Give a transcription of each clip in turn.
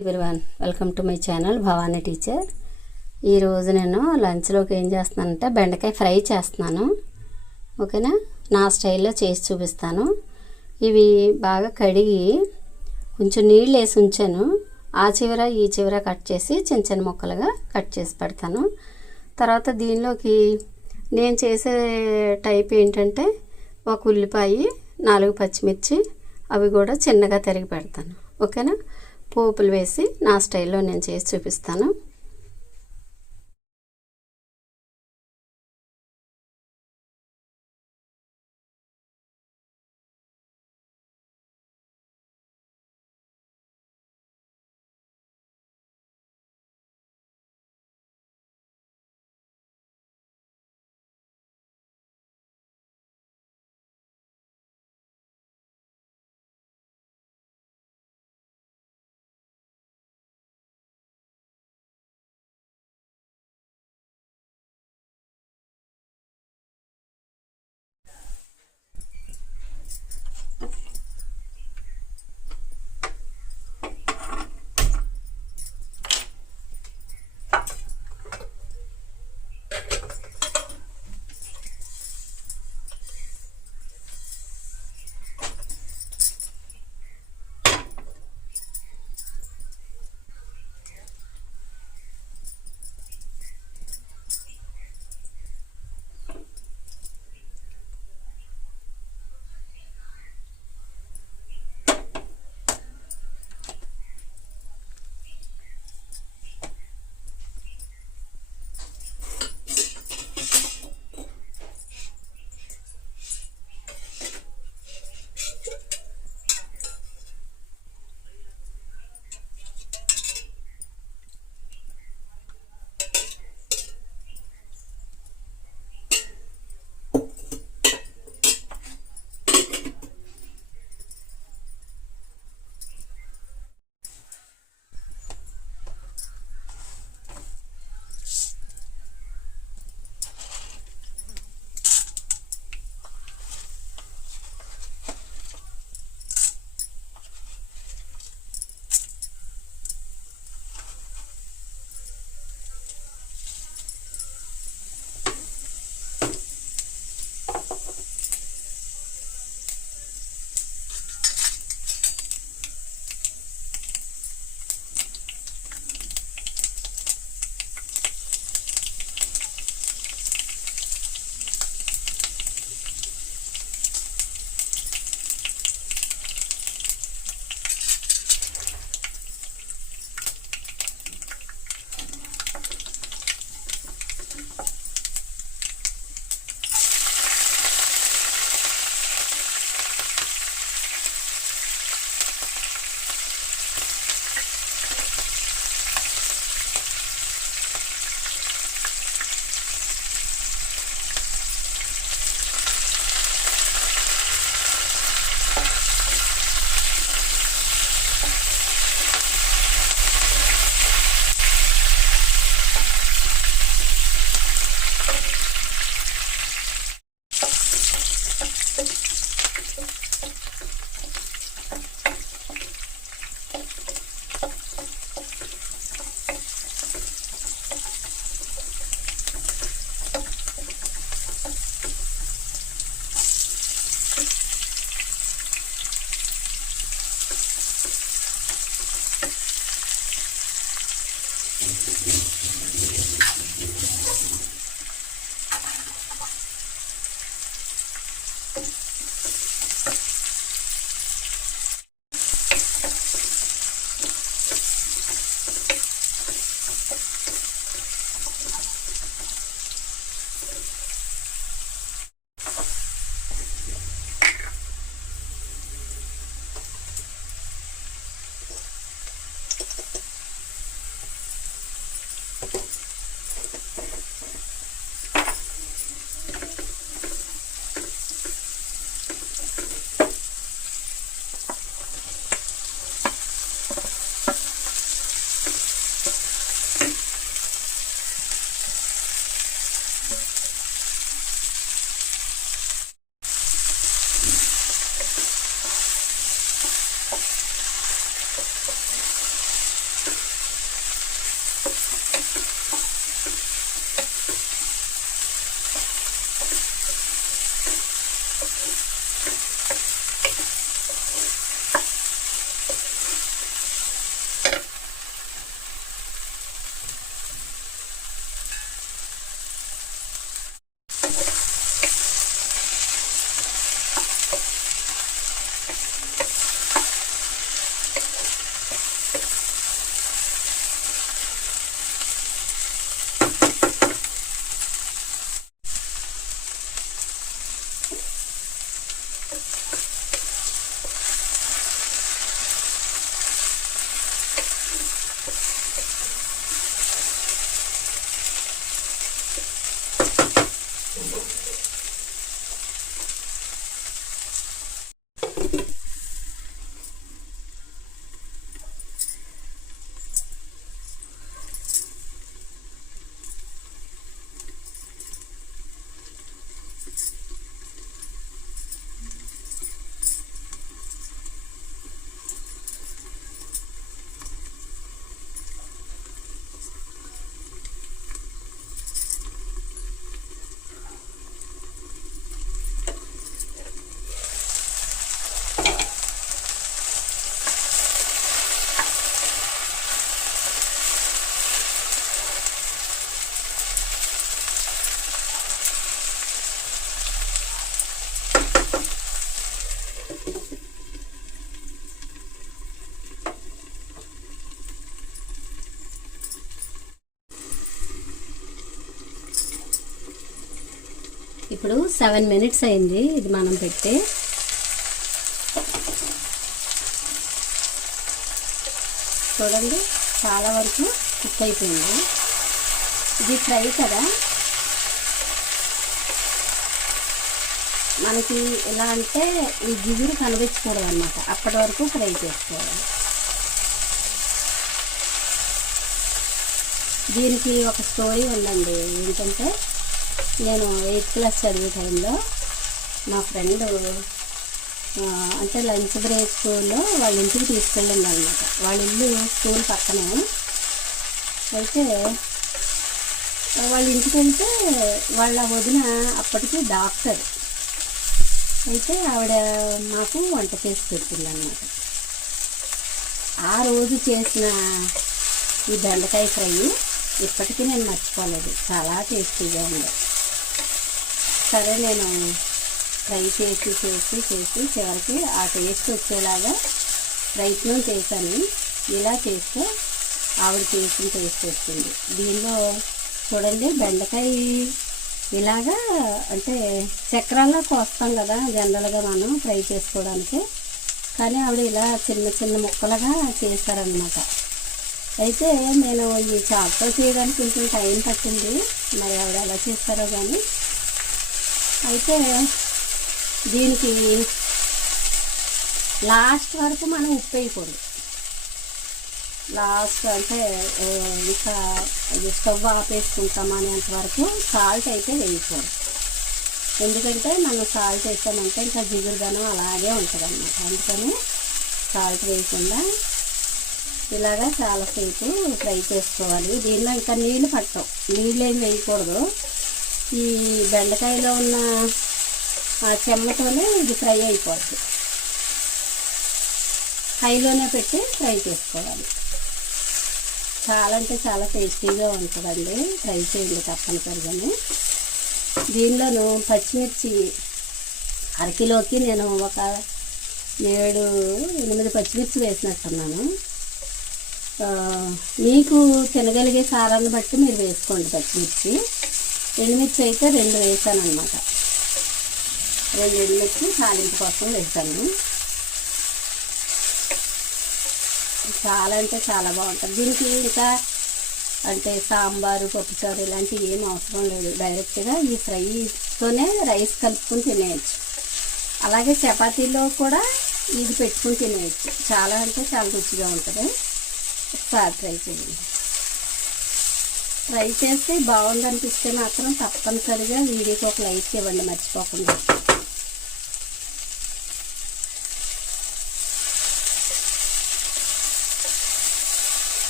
Everyone welcome to my channel Bhavani teacher. ఈరోజు నేను లంచ్లోకి ఏం చేస్తున్నానంటే బెండకాయ ఫ్రై చేస్తున్నాను. ఓకేనా, నా స్టైల్లో చేసి చూపిస్తాను. ఇవి బాగా కడిగి కొంచెం నీళ్ళు వేసి ఉంచాను. ఆ చివర ఈ చివర కట్ చేసి చిన్న చిన్న ముక్కలుగా కట్ చేసి పెడతాను. తర్వాత దీనిలోకి నేను చేసే టైప్ ఏంటంటే ఒక ఉల్లిపాయ, 4 పచ్చిమిర్చి అవి కూడా చిన్నగా తరిగి పెడతాను. ఓకేనా, పోపులు వేసి నా స్టైల్లో నేను చేసి చూపిస్తాను. ఇప్పుడు 7 minutes అయింది ఇది మనం పెట్టి. చూడండి చాలా వరకు కుక్ అయిపోయింది. ఇది ఫ్రై కదా, మనకి ఎలా అంటే ఈ జిగురు కనిపించకూడదు అన్నమాట. అప్పటి వరకు ఫ్రై చేసుకోవాలి. దీనికి ఒక స్టోరీ ఉందండి. ఏంటంటే నేను 8th క్లాస్ చదివే టైంలో మా ఫ్రెండ్ అంటే లంచ్ బ్రేక్ స్కూల్లో వాళ్ళ ఇంటికి తీసుకెళ్ళింది అనమాట. వాళ్ళ ఇల్లు స్కూల్ పక్కనే. అయితే వాళ్ళ ఇంటికి వెళ్తే వాళ్ళ వదిన అప్పటికి డాక్టర్. అయితే ఆవిడ మాకు వంట చేసి పెట్టింది అన్నమాట. ఆ రోజు చేసిన ఈ బెండకాయ ఫ్రై ఇప్పటికీ నేను మర్చిపోలేదు. చాలా టేస్టీగా ఉంది. సరే నేను ఫ్రై చేసి చివరికి ఆ టేస్ట్ వచ్చేలాగా ప్రయత్నం చేశాను. ఇలా చేస్తే ఆవిడ చేసిన టేస్ట్ వచ్చింది. దీనిలో చూడండి బెండకాయ ఇలాగా అంటే చక్రాల్లో కోస్తాం కదా జనరల్గా మనం ఫ్రై చేసుకోవడానికి. కానీ ఆవిడ ఇలా చిన్న చిన్న ముక్కలుగా చేశారనమాట. అయితే నేను ఈ చాకుతో చేయడానికి కొంచెం టైం పట్టింది. మరి ఆవిడ ఎలా చేస్తారో కానీ. అయితే దీనికి లాస్ట్ వరకు మనం ఉప్పు వేయకూడదు. లాస్ట్ అంటే ఇంకా స్టవ్ ఆపేసుకుంటాం అనేంత వరకు సాల్ట్ అయితే వేయకూడదు. ఎందుకంటే మనం సాల్ట్ వేసామంటే ఇంకా జిగురుదనం అలాగే ఉంటుంది అన్నమాట. అందుకని సాల్ట్ వేయకుండా ఇలాగా చాలాసేపు ఫ్రై చేసుకోవాలి. దీనిలో ఇంకా నీళ్ళు పట్టవు, నీళ్ళు ఏమి వేయకూడదు. ఈ బెండకాయలో ఉన్న చెమ్మతోనే ఇది ఫ్రై అయిపోద్ది. హైలోనే పెట్టి ఫ్రై చేసుకోవాలి. చాలా అంటే చాలా టేస్టీగా ఉంటుందండి. ట్రై చేయండి తప్పనిసరిగానే. దీనిలోను పచ్చిమిర్చి అరకిలోకి నేను ఒక 7-8 పచ్చిమిర్చి వేసినట్టున్నాను. మీకు తినగలిగే కారాన్ని బట్టి మీరు వేసుకోండి పచ్చిమిర్చి. ఎండుమిర్చి అయితే 2 వేసాను అనమాట. 2 ఎండుమిర్చి తాలింపు కోసం వేసాను. చాలా అంటే చాలా బాగుంటుంది. దీనికి ఇంకా అంటే సాంబారు పప్పుచారు ఇలాంటివి ఏం అవసరం లేదు. డైరెక్ట్గా ఈ ఫ్రైతోనే రైస్ కలుపుకొని తినేయచ్చు. అలాగే చపాతీలో కూడా ఇది పెట్టుకుని తినేయచ్చు. చాలా అంటే చాలా రుచిగా ఉంటుంది. ఒకసారి ట్రై చేయండి. ట్రై చేసి బాగుందనిపిస్తే మాత్రం తప్పనిసరిగా వీడియోకి ఒక లైక్ ఇవ్వండి మర్చిపోకుండా.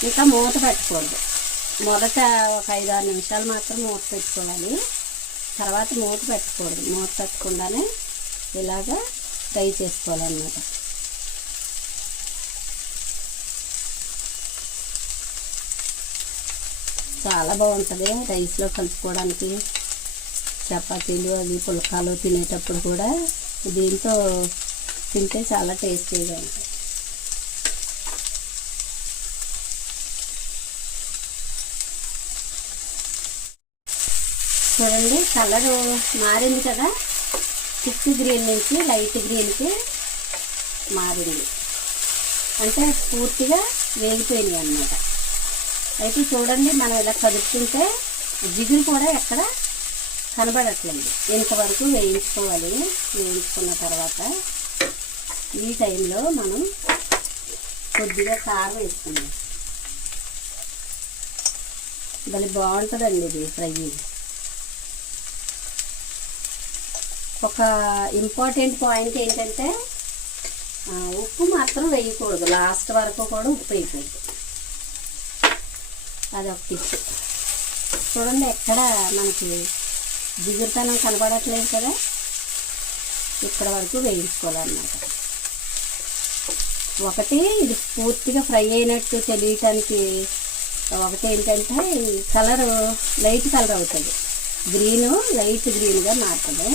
ఇంకా మూత పెట్టకూడదు. మొదట ఒక 5-6 నిమిషాలు మాత్రం మూత పెట్టుకోవాలి. తర్వాత మూత పెట్టకూడదు. మూత పెట్టకుండానే ఇలాగా ఫ్రై చేసుకోవాలన్నమాట. చాలా బాగుంటుంది రైస్లో కలుపుకోవడానికి. చపాతీలు అవి పుల్కాలు తినేటప్పుడు కూడా దీంతో తింటే చాలా టేస్టీగా ఉంటుంది. చూడండి కలరు మారింది కదా, థిక్ గ్రీన్ నుంచి లైట్ గ్రీన్కి మారింది. అంటే పూర్తిగా వేగిపోయినాయి అన్నమాట. అయితే చూడండి మనం ఇలా కదుపుతుంటే జిగురు కూడా ఎక్కడ కనబడట్లేదు. ఇంతవరకు వేయించుకోవాలి. వేయించుకున్న తర్వాత ఈ టైంలో మనం కొద్దిగా కారం వేసుకుందాం. భలే బాగుంటుందండి ఇది ఫ్రై. ఒక ఇంపార్టెంట్ పాయింట్ ఏంటంటే ఉప్పు మాత్రం వేయకూడదు. లాస్ట్ వరకు కూడా ఉప్పు వేయకూడదు. అదొక టిప్. చూడండి ఎక్కడ మనకి జిగురుతనం కనబడట్లేదు కదా, ఇక్కడ వరకు వేయించుకోవాలన్నమాట. ఒకటి ఇది పూర్తిగా ఫ్రై అయినట్టు తెలియటానికి ఒకటి ఏంటంటే కలరు లైట్ కలర్ అవుతుంది. గ్రీను లైట్ గ్రీన్గా మారుతుంది.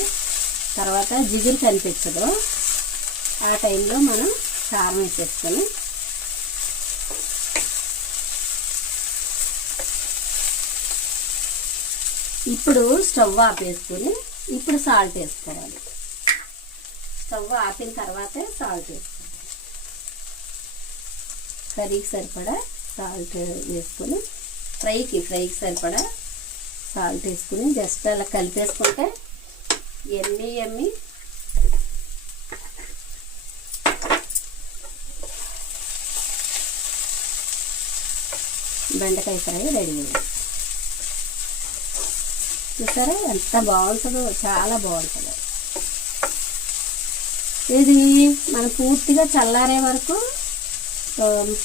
తర్వాత జిగురు కనిపించదు. ఆ టైంలో మనం కారం వేసేసుకొని ఇప్పుడు స్టవ్ ఆపేసుకొని ఇప్పుడు సాల్ట్ వేసుకోవాలి. స్టవ్ ఆపిన తర్వాతే సాల్ట్ వేసుకోవాలి. కర్రీకి సరిపడా సాల్ట్ వేసుకొని ఫ్రైకి సరిపడా సాల్ట్ వేసుకుని జస్ట్ అలా కలిపేసుకుంటే ఎమ్మి బెండకాయ ఫ్రై రెడీ అయింది. చూసారా ఎంత బాగుంటుందో, చాలా బాగుంటుంది. ఇది మనం పూర్తిగా చల్లారే వరకు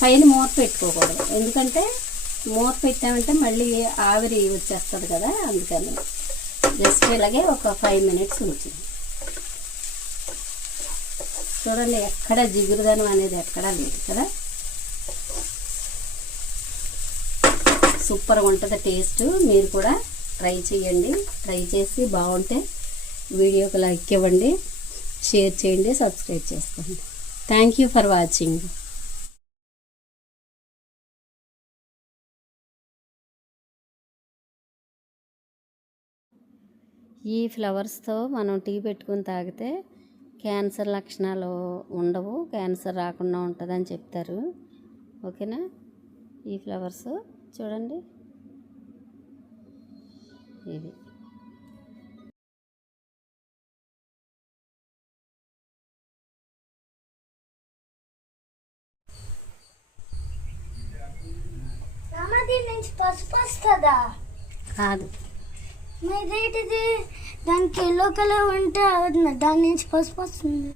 పైన మూత పెట్టుకోకూడదు, ఎందుకంటే మూత పెట్టామంటే మళ్ళీ ఆవిరి వచ్చేస్తుంది కదా, అందుకని జస్ట్ ఇలాగే ఒక 5 మినిట్స్ ఉంచింది. చూడండి ఎక్కడ జిగురుదనం అనేది ఎక్కడా లేదు కదా, సూపర్గా ఉంటుంది టేస్ట్. మీరు కూడా ట్రై చేయండి. ట్రై చేసి బాగుంటే వీడియోకి లైక్ ఇవ్వండి, షేర్ చేయండి, సబ్స్క్రైబ్ చేసుకోండి. Thank you for watching. ఈ ఫ్లవర్స్తో మనం టీ పెట్టుకుని తాగితే క్యాన్సర్ లక్షణాలు ఉండవు, క్యాన్సర్ రాకుండా ఉంటుందని చెప్తారు. ఓకేనా, ఈ ఫ్లవర్స్ చూడండి ఇది. నుంచి పసుపు వస్తుందా? కాదు, ఇదేంటిది? దానికి ఎల్లో కలర్ ఉంటే దాని నుంచి పసుపు వస్తుంది.